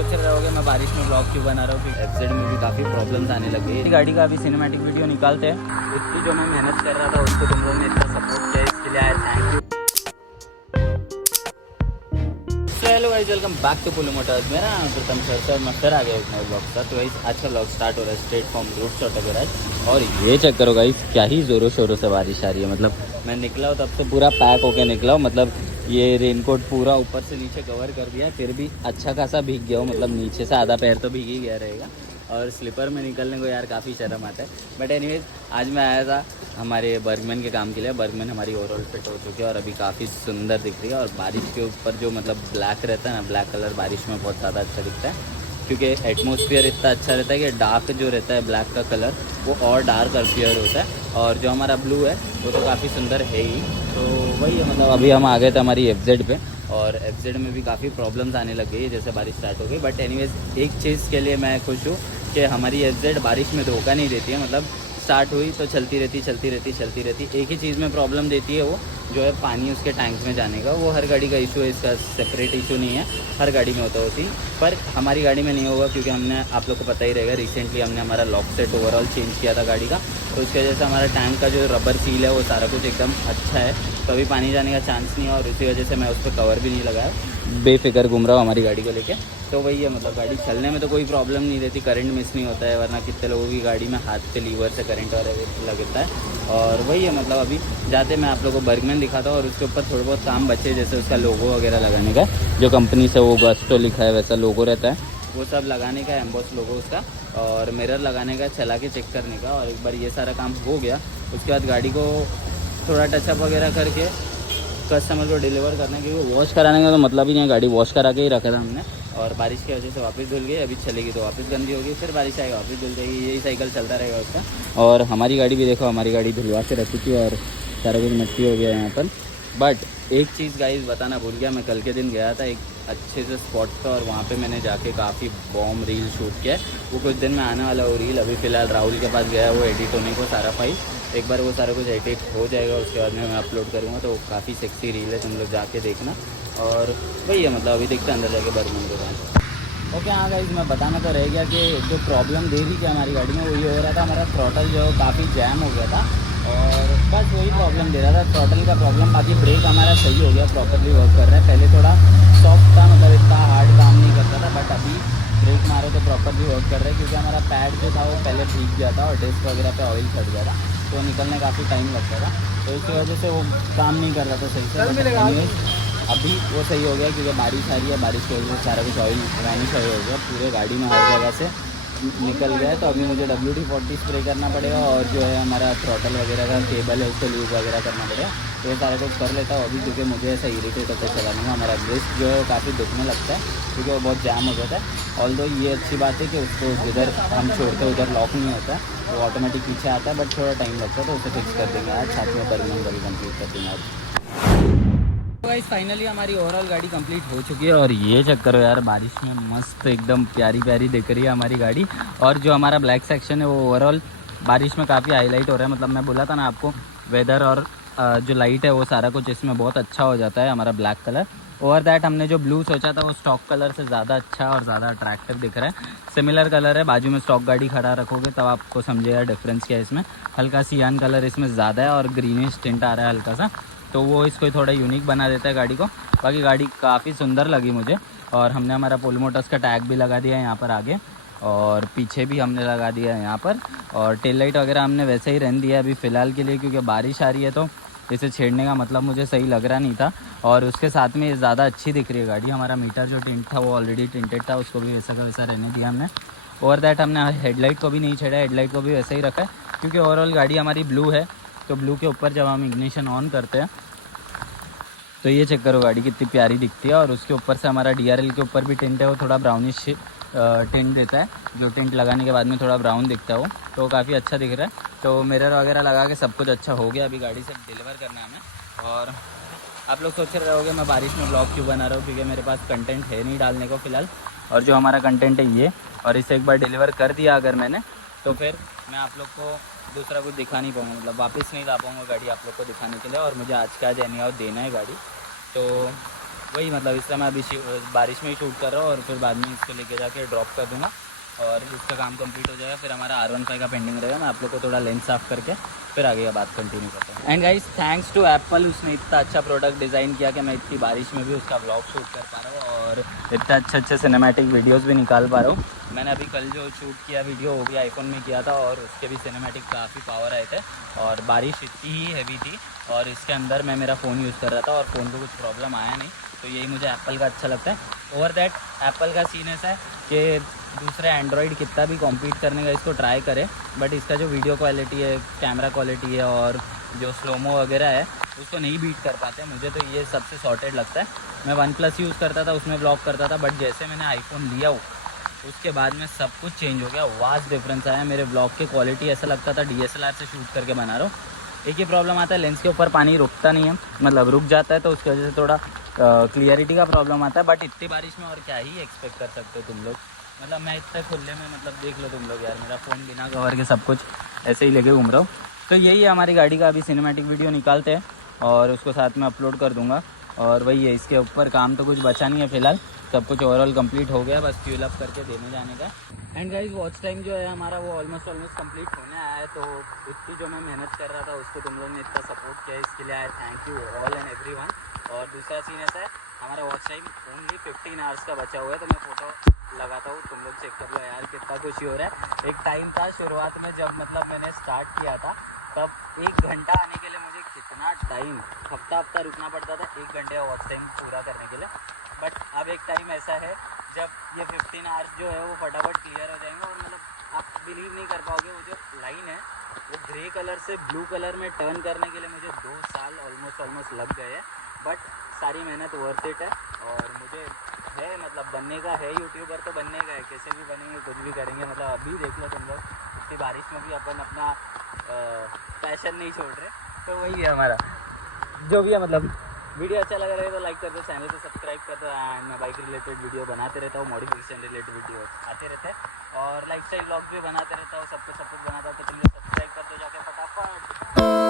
सोच रहे होगे मैं बारिश में ब्लॉग क्यों बना रहा हूँ, क्योंकि एफजेड में भी काफ़ी प्रॉब्लम्स आने लग गई। गाड़ी का अभी सिनेमैटिक वीडियो निकालते हैं। इतनी जो मैं मेहनत कर रहा था उसको तुम लोगों ने इतना सपोर्ट किया, इसके लिए thank you. Hello guys, welcome back to Pulu Motors. मेरा नाम प्रथम सर मैं फिर आ गया एक नए ब्लॉग का। तो गाइस आज का ब्लॉग स्टार्ट हो रहा है straight from roof auto garage. और ये चेक करो गाइस, क्या ही ज़ोरों शोरों से बारिश आ रही है। मतलब मैं निकला हूँ तब से पूरा पैक होके निकला हूँ। मतलब ये रेनकोट पूरा ऊपर से नीचे कवर कर दिया, फिर भी अच्छा खासा भीग गया हूँ। मतलब नीचे से आधा पैर तो भीग ही गया रहेगा। और स्लीपर में निकलने को यार काफ़ी शर्म आता है। बट एनीवेज आज मैं आया था हमारे बर्गमैन के काम के लिए। बर्गमैन हमारी ओवरऑल फिट हो चुकी है और अभी काफ़ी सुंदर दिख रही है। और बारिश के ऊपर जो मतलब ब्लैक रहता है ना, ब्लैक कलर बारिश में बहुत ज़्यादा अच्छा दिखता है, क्योंकि एटमॉस्फेयर इतना अच्छा रहता है कि डार्क जो रहता है ब्लैक का कलर वो और डार्क अपीयर होता है। और जो हमारा ब्लू है वो तो काफ़ी सुंदर है ही। तो वही है, मतलब अभी हम आ गए थे हमारी एफजेड पे। और एफजेड में भी काफ़ी प्रॉब्लम्स आने लग गई है जैसे बारिश स्टार्ट हो गई। बट एनीवेज एक चीज़ के लिए मैं खुश हूँ कि हमारी एफजेड बारिश में धोखा नहीं देती है। मतलब स्टार्ट हुई तो चलती रहती। एक ही चीज़ में प्रॉब्लम देती है, वो जो है पानी उसके टैंक में जाने का। वो हर गाड़ी का इशू है, इसका सेपरेट इशू नहीं है, हर गाड़ी में होती। पर हमारी गाड़ी में नहीं होगा क्योंकि हमने, आप लोग को पता ही रहेगा, रिसेंटली हमने हमारा लॉक सेट ओवरऑल चेंज किया था गाड़ी का। तो उसकी वजह से हमारा टैंक का जो रबर सील है वो सारा कुछ एकदम अच्छा है, तो अभी पानी जाने का चांस नहीं है। और उसी वजह से मैं उस पर कवर भी नहीं लगाया, बेफिक्र घूम रहा हूँ हमारी गाड़ी को लेके। तो वही है, मतलब गाड़ी चलने में तो कोई प्रॉब्लम नहीं रहती, करंट मिस नहीं होता है। वरना कितने लोगों की गाड़ी में हाथ पे लीवर से करंट वगैरह लगता है। और वही है, मतलब अभी जाते मैं आप लोगों को बर्गमैन दिखाता हूँ। और उसके ऊपर थोड़े बहुत काम बचे, जैसे उसका लोगो वगैरह लगाने का, जो कंपनी से वो गस्टो लिखा है वैसा लोगो रहता है, वो सब लगाने का, एम्बॉस लोगो उसका। और मिरर लगाने का, चला के चेक करने का। और एक बार ये सारा काम हो गया उसके बाद गाड़ी को थोड़ा टचअप वगैरह करके कस्टमर को डिलीवर करना है, क्योंकि वॉश कराने का तो मतलब ही नहीं है। गाड़ी वॉश करा के ही रखा था हमने, और बारिश की वजह से वापस धुल गई। अभी चलेगी तो वापस गंदी होगी, फिर बारिश आएगी वापस धुल जाएगी, यही साइकिल चलता रहेगा उसका। और हमारी गाड़ी भी देखो, हमारी गाड़ी धुलवा के रखी थी और सारा कुछ मट्टी हो गया यहाँ पर। बट एक चीज़ गाइस बताना भूल गया, मैं कल के दिन गया था एक अच्छे से स्पॉट पर, और वहाँ पे मैंने जाके काफ़ी बॉम्ब रील शूट किया है। वो कुछ दिन में आने वाला वो रील। अभी फ़िलहाल राहुल के पास गया, वो एडिट होने को सारा फाइल। एक बार वो सारा कुछ एडिट हो जाएगा उसके बाद में मैं अपलोड करूँगा, तो काफ़ी सेक्सी रील है, तुम लोग जाके देखना। और वही है, मतलब अभी देखते अंदर जाके बर्गमैन के पास। ओके हाँ गाइस, मैं बताना तो रह गया कि जो प्रॉब्लम दे रही थी हमारी गाड़ी में वो ये हो रहा था, हमारा थ्रॉटल जो है काफ़ी जैम हो गया था। और बस वही प्रॉब्लम दे रहा था, थ्रॉटल का प्रॉब्लम। बाकी ब्रेक हमारा सही हो गया, प्रॉपरली वर्क कर रहा है। पहले थोड़ा सॉफ्ट था, मतलब इतना हार्ड काम नहीं करता था। बट अभी ब्रेक मारो तो प्रॉपरली वर्क कर रहा है, क्योंकि हमारा पैड जो था वो पहले भीग गया था और डिस्क वगैरह पे ऑयल छट गया था, तो निकलने काफ़ी टाइम लगता था। तो इसी वजह से वो काम नहीं कर रहा था सही से। अभी वो सही हो गया क्योंकि बारिश आ रही है, बारिश की वजह से सारा कुछ ऑयल वैनिश हो गया, पूरे गाड़ी में हर जगह से निकल गया है। तो अभी मुझे WD-40 स्प्रे करना पड़ेगा, और जो है हमारा थ्रॉटल वगैरह का केबल है उसको लूज वगैरह करना पड़ेगा। तो ये सारा कुछ कर लेता हूँ अभी, क्योंकि मुझे ऐसा इरिटेट होता है चलाने में। हमारा ब्रेक जो है वो काफ़ी दुखने लगता है, क्योंकि वो बहुत जाम हो जाता है। ऑल्दो ये अच्छी बात है कि उसको जिधर हम छोड़ते हैं उधर लॉक नहीं होता, वो ऑटोमेटिक पीछे आता है। बट थोड़ा टाइम लगता है, तो उसे फिक्स कर देंगे आज, साथ में बर्गमैन का भी कंप्लीट कर देंगे आज। गाइस फाइनली हमारी ओवरऑल गाड़ी कंप्लीट हो चुकी है। और ये चेक करो यार, बारिश में मस्त एकदम प्यारी प्यारी दिख रही है हमारी गाड़ी। और जो हमारा ब्लैक सेक्शन है वो ओवरऑल बारिश में काफ़ी हाईलाइट हो रहा है। मतलब मैं बोला था ना आपको, वेदर और जो लाइट है वो सारा कुछ इसमें बहुत अच्छा हो जाता है, हमारा ब्लैक कलर। ओवर दैट हमने जो ब्लू सोचा था वो स्टॉक कलर से ज़्यादा अच्छा और ज़्यादा अट्रैक्टिव दिख रहा है। सिमिलर कलर है, बाजू में स्टॉक गाड़ी खड़ा रखोगे तब आपको समझेगा डिफरेंस क्या है इसमें। हल्का सियान कलर इसमें ज़्यादा है और ग्रीनिश टिंट आ रहा है हल्का सा, तो वो इसको थोड़ा यूनिक बना देता है गाड़ी को। बाकी गाड़ी काफ़ी सुंदर लगी मुझे। और हमने हमारा पुलू मोटर्स का टैग भी लगा दिया है यहाँ पर आगे, और पीछे भी हमने लगा दिया है यहाँ पर। और टेल लाइट वगैरह हमने वैसे ही रहने दिया अभी फ़िलहाल के लिए, क्योंकि बारिश आ रही है तो इसे छेड़ने का मतलब मुझे सही लग रहा नहीं था। और उसके साथ में ये ज़्यादा अच्छी दिख रही है गाड़ी। हमारा मीटर जो टिंट था वो ऑलरेडी टिंटेड था, उसको भी वैसा का वैसा रहने दिया हमने। ओवर दैट हमने हेडलाइट को भी नहीं छेड़ा, हेडलाइट को भी वैसे ही रखा है, क्योंकि ओवरऑल गाड़ी हमारी ब्लू है। तो ब्लू के ऊपर जब हम इग्निशन ऑन करते हैं तो ये चेक करो गाड़ी कितनी प्यारी दिखती है। और उसके ऊपर से हमारा DRL के ऊपर भी टिंट है, वो थोड़ा ब्राउनिश टिंट देता है, जो टिंट लगाने के बाद में थोड़ा ब्राउन दिखता है वो, तो काफ़ी अच्छा दिख रहा है। तो मिरर वगैरह लगा के सब कुछ अच्छा हो गया, अभी गाड़ी से डिलीवर करना है हमें। और आप लोग सोच रहे होगे मैं बारिश में ब्लॉग क्यों बना रहा हूँ, क्योंकि मेरे पास कंटेंट है नहीं डालने को फ़िलहाल। और जो हमारा कंटेंट है ये, और इसे एक बार डिलीवर कर दिया अगर मैंने, तो फिर मैं आप लोग को दूसरा कुछ दिखा नहीं पाऊँगा, मतलब वापस नहीं ला पाऊँगा गाड़ी आप लोग को दिखाने के लिए। और मुझे आज का आज एनी आउट देना है गाड़ी, तो वही मतलब इस समय अभी बारिश में ही शूट कर रहा हूँ और फिर बाद में इसको लेके जाके ड्रॉप कर दूँगा और इसका काम कंप्लीट हो जाएगा। फिर हमारा R15 का पेंडिंग रहेगा। मैं आप लोग को थोड़ा लेंस साफ करके फिर आगे का बात कंटिन्यू करता हूँ। And guys thanks to Apple, उसने इतना अच्छा प्रोडक्ट डिज़ाइन किया कि मैं इतनी बारिश में भी उसका व्लॉग शूट कर पा रहा हूँ और इतने अच्छे सिनेमैटिक वीडियोज़ भी निकाल पा रहा हूँ। मैंने अभी कल जो शूट किया वीडियो वो भी आईफोन में किया था और उसके भी सिनेमैटिक काफ़ी पावर आए थे और बारिश इतनी ही हैवी थी और इसके अंदर मैं मेरा फ़ोन यूज़ कर रहा था और फ़ोन को कुछ प्रॉब्लम आया नहीं। तो यही मुझे एप्पल का अच्छा लगता है। ओवर दैट एप्पल का सीन ऐसा है कि दूसरे एंड्रॉयड कितना भी कॉम्पीट करने का इसको ट्राई करे, बट इसका जो वीडियो क्वालिटी है, कैमरा क्वालिटी है और जो स्लोमो वगैरह है उसको नहीं बीट कर पाते। मुझे तो ये सबसे सॉर्टेड लगता है। मैं OnePlus यूज़ करता था, उसमें ब्लॉग करता था, बट जैसे मैंने आईफोन लिया हो उसके बाद में सब कुछ चेंज हो गया। वास्ट डिफरेंस आया। मेरे ब्लॉग की क्वालिटी ऐसा लगता था DSLR से शूट करके बना रहा हूँ। एक ही प्रॉब्लम आता है, लेंस के ऊपर पानी रुकता नहीं है, मतलब रुक जाता है तो उसकी वजह से थोड़ा क्लियरिटी का प्रॉब्लम आता है। बट इतनी बारिश में और क्या ही एक्सपेक्ट कर सकते हो तुम लोग। मतलब मैं इतने खुले में, मतलब देख लो तुम लोग यार, मेरा फ़ोन बिना कवर के सब कुछ ऐसे ही लेके घूम रहा हूँ। तो यही है हमारी गाड़ी का। अभी सिनेमैटिक वीडियो निकालते हैं और उसको साथ में अपलोड कर दूँगा। और वही है, इसके ऊपर काम तो कुछ बचा नहीं है फ़िलहाल, सब कुछ ओवरऑल कंप्लीट हो गया, बस फ्यूल अप करके देने जाने का। एंड गाइस वॉच टाइम जो है हमारा वो ऑलमोस्ट कंप्लीट होने आया है। तो इतनी जो मैं मेहनत कर रहा था उसको तुम लोगों ने इतना सपोर्ट किया, इसके लिए आई thank you all and everyone. और दूसरा सीन ऐसा है, हमारा वॉच टाइम ओनली 15 आवर्स का बचा हुआ है। तो मैं फ़ोटो लगाता हूँ, तुम लोग चेक कर लो यार कितना खुशी हो रहा है। एक टाइम था शुरुआत में जब मतलब मैंने स्टार्ट किया था, तब 1 घंटा आने के लिए मुझे कितना टाइम हफ्ता रुकना पड़ता था 1 घंटे का वॉच टाइम पूरा करने के लिए। बट अब एक टाइम ऐसा है जब ये 15 आवर्स जो है वो फटाफट क्लियर हो जाएंगे और मतलब आप बिलीव नहीं कर पाओगे, वो जो लाइन है वो ग्रे कलर से ब्लू कलर में टर्न करने के लिए मुझे 2 साल ऑलमोस्ट लग गए हैं। बट सारी मेहनत वर्थ इट है और मुझे है मतलब बनने का है, यूट्यूबर तो बनने का है, कैसे भी बनेंगे कुछ भी करेंगे। मतलब अभी देख लो तुम लोग, इतनी बारिश में भी अपन अपना पैशन नहीं छोड़ रहे। तो वही है हमारा जो भी है। मतलब वीडियो अच्छा लगा रहे तो लाइक कर दो, चैनल को सब्सक्राइब कर दो। एंड मैं बाइक रिलेटेड वीडियो बनाते रहता हूँ, मॉडिफिकेशन रिलेटेड वीडियो आते रहते हैं और लाइफस्टाइल व्लॉग भी बनाते रहता हूँ, सब कुछ बनाता हूँ। तो तुम लोग सब्सक्राइब कर दो जाके फटाफट।